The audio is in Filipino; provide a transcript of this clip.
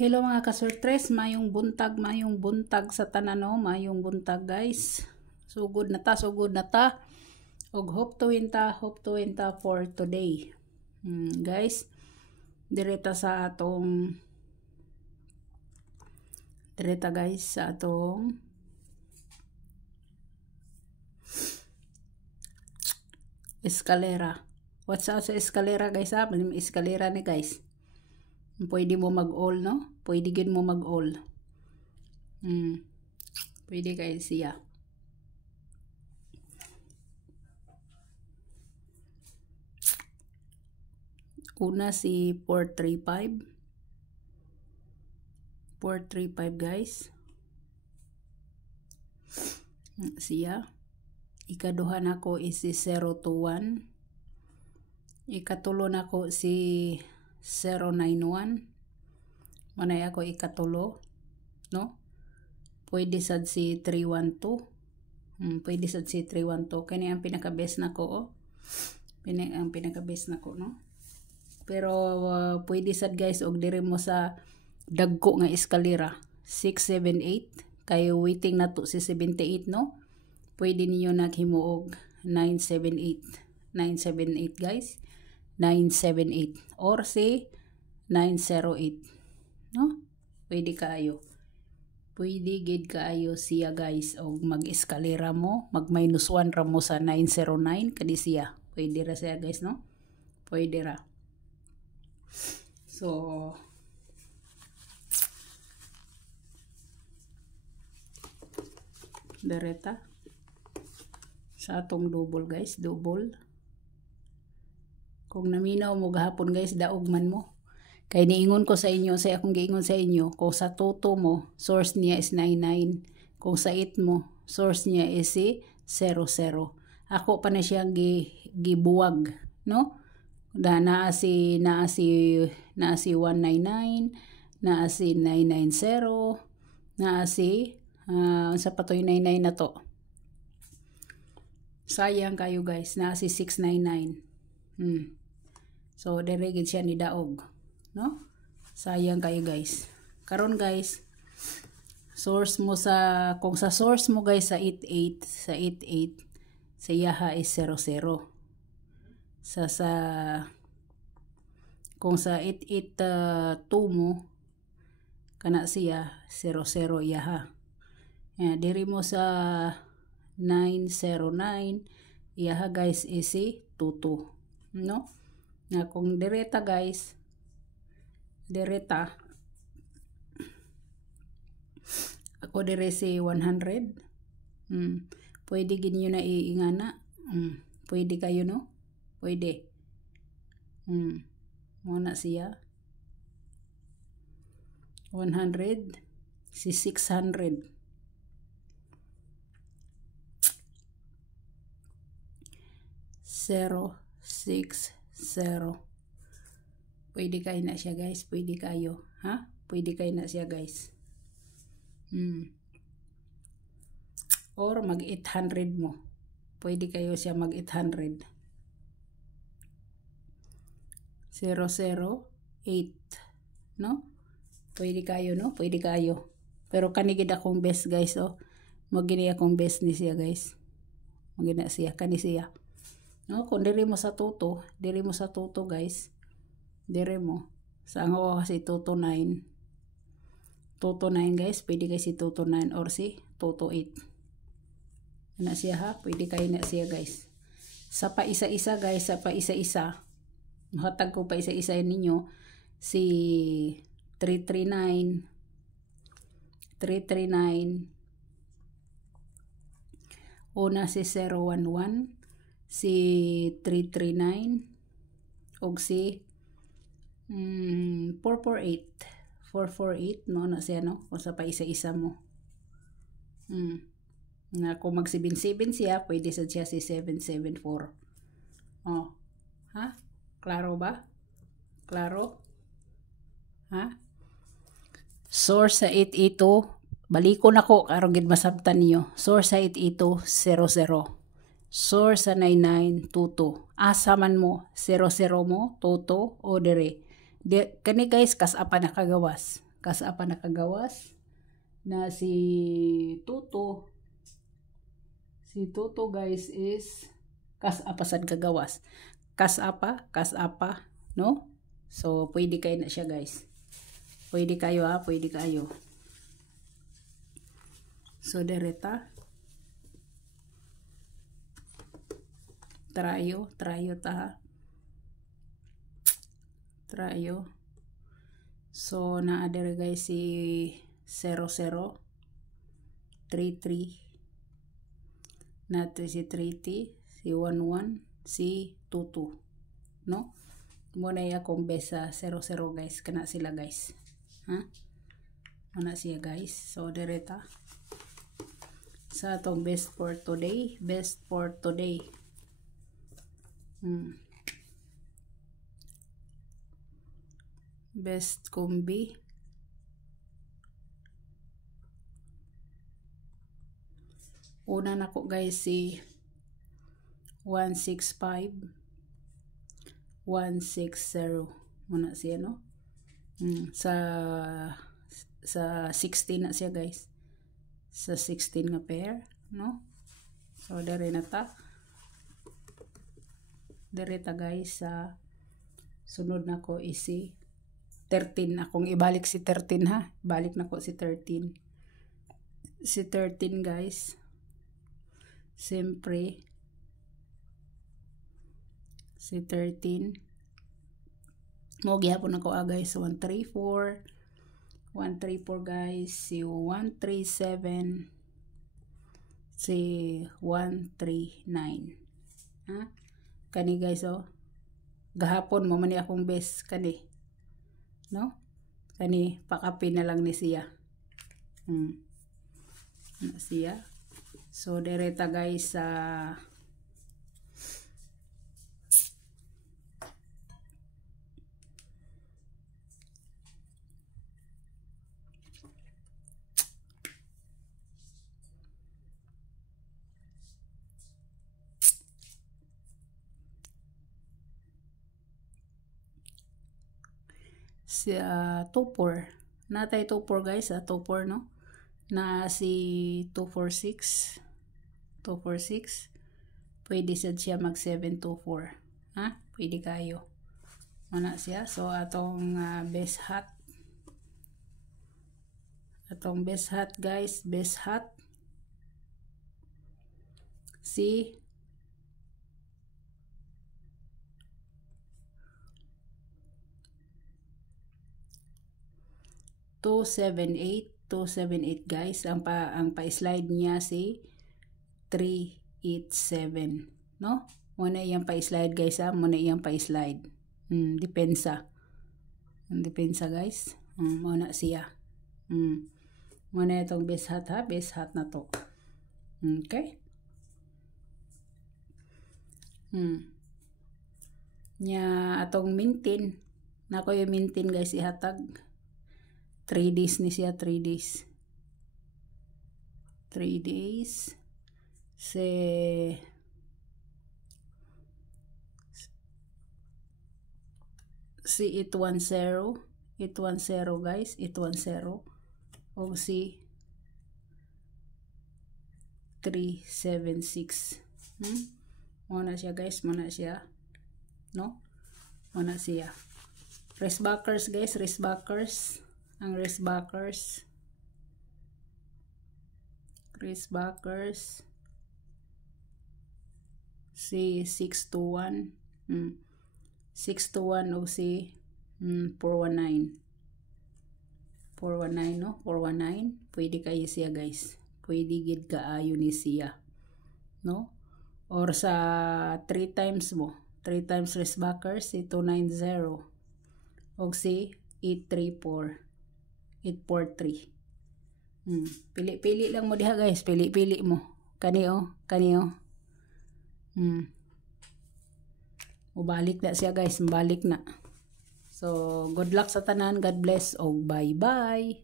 Hello mga kasurtres, mayong buntag sa tanano, mayong buntag guys. Sugod na ta. Og hope to win ta for today. Guys, direta guys sa atong eskalera. What's sa eskalera guys ha? Eskalera ni guys. Pwede mo mag-all, no? Pwede gin mo mag-all. Pwede kayo siya. Una si 435. 435 guys. Siya. Ikaduha nako is si 021. Ikatulo nako si 091. Manay ako ikatulo, no? Pwede sad si 312. Pwede sad si 312. Kani ang pinaka-best nako, oh. Ang pinaka-best nako, no? Pero pwede sad guys og diri mo sa dagko nga eskalera 678 kay waiting na to si 78, no? Pwede niyo naghimuog 978 guys. 978 or si 908, no? Pwede gid kaayo siya guys og mag-eskalera mo, mag-1 ra mo sa 909 kadi siya. Pwede ra siya guys, no? Pwede ra. So direta sa atong double guys, double. Kung naminaw mo gahapon guys, daog man mo. Kay niingon ko sa inyo, sa akong giingon sa inyo, kung sa toto mo, source niya is 99. Kung sa it mo, source niya is si 00. Ako pa na siyang gibuwag, no? Naa si 199, naa si 990, naa si sa patoy 99 na to. Sayang kayo guys, naa si 699. So diregid siya ni daog, no? Sayang kayo guys. Karon guys, source mo kung sa source mo guys sa 88, sa yaha is 00. Kung sa 882 mo kana siya 00 yaha. Diri mo sa 909 yaha guys is si 22, no? Na kung direta guys, ako dire si 100. Pwede ginyo na iingana. Pwede kayo, no? Pwede. Muna siya 100 si 600. 060. Pwede kayo na siya guys, pwede kayo, ha? Pwede kayo na siya guys. Or mag 800 mo. Pwede kayo siya mag 800. 008, no? Pwede kayo, no? Pwede kayo. Pero kanigid akong best guys, oh. Magini akong best ni siya guys. Magina siya, kani siya. No, kung diri mo sa toto guys, diri mo sa ang kasi toto 9 guys, pwede kayo si toto 9 or si toto 8 na siya, ha? Pwede kayo na siya guys. Sa pa isa-isa guys, mahatag ko pa isa-isa ninyo si 339 una si 011, si 339 og si 448, no? Na siya, no? Kung sa pa isa-isa mo. Na kung mag 77 siya, pwede sa siya si 774. Oh. Ha? Klaro ba? Klaro? Ha? Source sa 882, balikon ako karon gid masabtan niyo. Source sa 882 00. Source sa 9922. Asa man mo 00 mo toto o dire. Kani guys kas apa nakagawas. kas apa nakagawas na si Tuto guys is kas apa sad kagawas, kas apa no. So pwede kayo na siya guys, pwede kayo ha, pwede kayo. So dereta trayo ta, trayo. So naa dere guys si 00 33 nato si 30 si 11 si 22 no. Muna ya kung besa 00 guys, kana sila guys ha, mana siya guys. So direta sa atong best for today, best kombi una nako guys si 165 160 muna siya no. Sa 16 na siya guys, sa 16 nga pair no. So dere na ta, direta guys sa sunod na ko isi 13. Akong ibalik si 13 ha, balik na ko si 13 guys. Siyempre si 13 mo gihapon ako guys. 134 guys, si 137 si 139 ha. Kani guys gahapon mo man akong best kani no, kani pakapi na lang ni siya siya. So direta guys sa si 24 natay 24 guys 24 no, na si 246 pwede sad siya mag 724 ha, pwede kayo mana siya. So atong best hat guys, best hat si 278 guys. Ang pa-slide niya si 387 no. Muna iyang pa-slide guys ha, muna iyang pa-slide. Depensa guys. Muna siya. Muna itong best hat ha, best hat na to. Okay. Nya atong mintin nako yung mintin guys ihatag 3 days ni siya, 3 days si 810 guys, 810 o si 376 muna siya guys, muna siya no, muna siya. Wristbackers guys, ang wristbackers si 621 o si 419 no, 419 pwede kayo siya guys, pwede gid kaayo ni siya no. Or sa 3 times wristbackers si 290 o si 843 pili lang mo diha guys, pili mo kani mabalik na siya guys, mabalik na. So good luck sa tanan, God bless o bye bye.